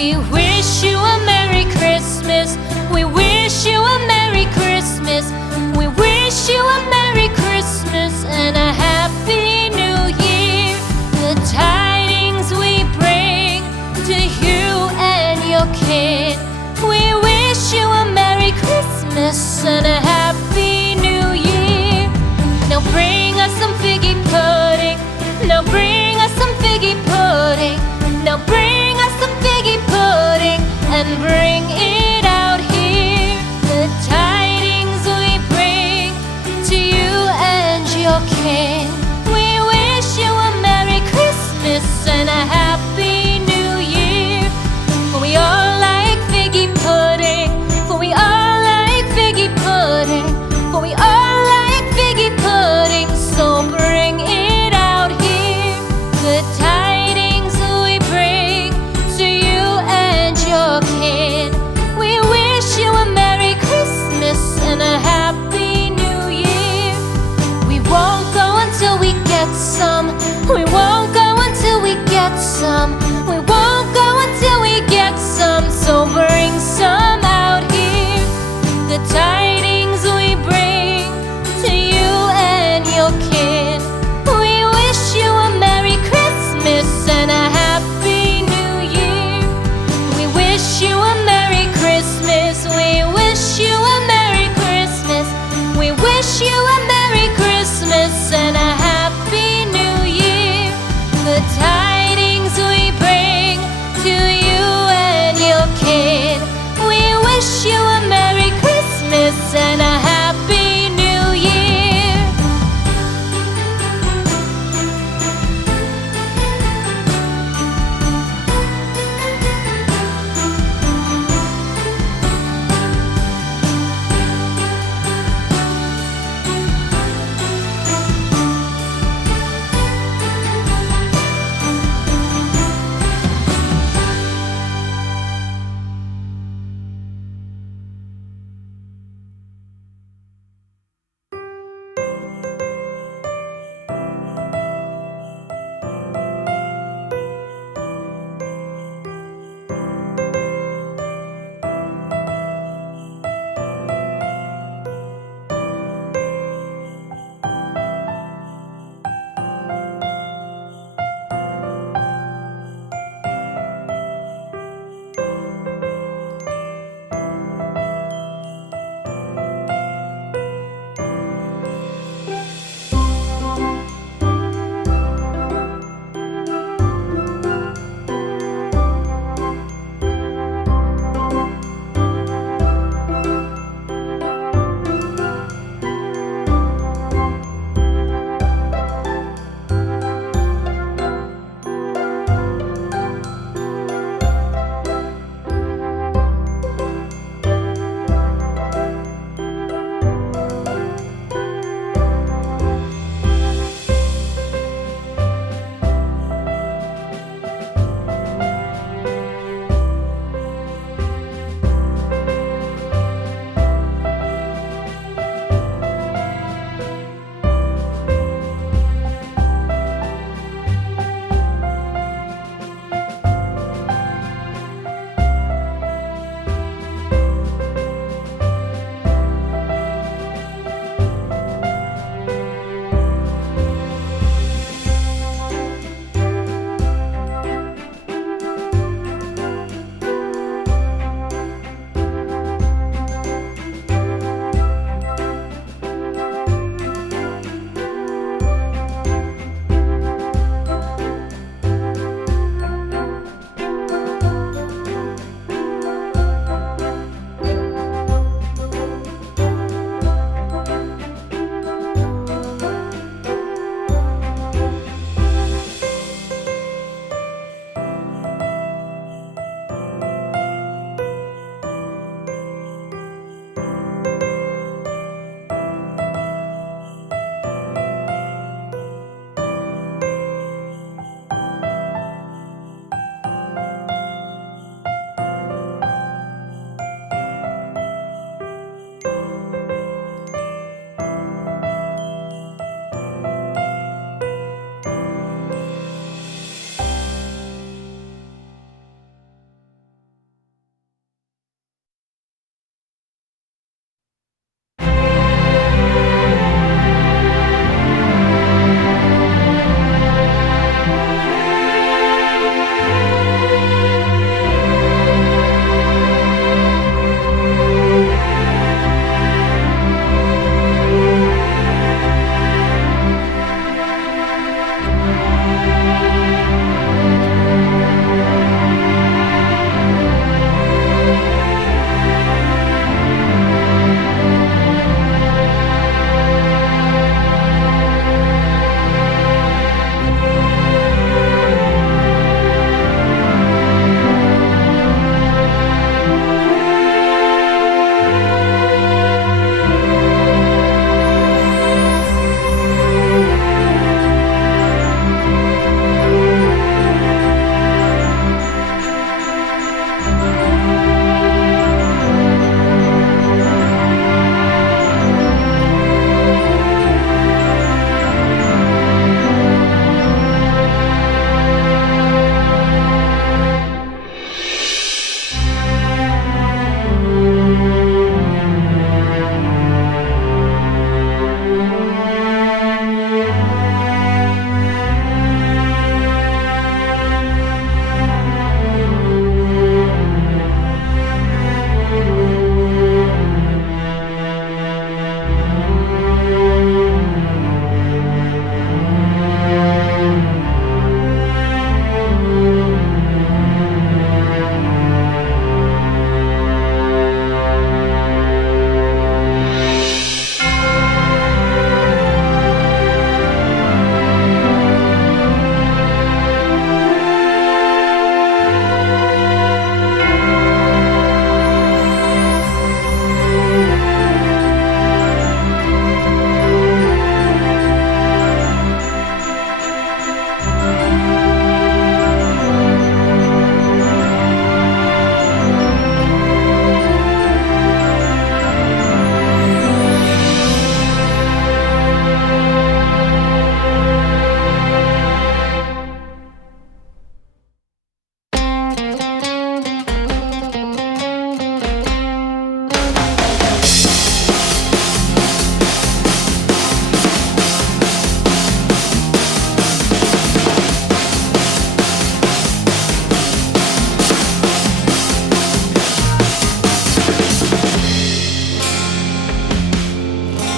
We wish you a Merry Christmas. We wish you a Merry Christmas. We wish you a Merry Christmas and a Happy New Year. The tidings we bring to you and your kin. We wish you a Merry Christmas and a Happy New Year. Now bring us some figgy pudding. Now bring us some figgy pudding. Now bring us some figgy pudding and bring it out here. The tidings we bring to you and your kin. We wish you a Merry Christmas and a Happy New Year. For we all like figgy pudding. For we all like figgy pudding. For we all like figgy pudding. So bring it out here. The tidings we bring to you and your kin. We wish you a Merry Christmas and a Happy New Year. We won't go until we get some. We won't go until we get some.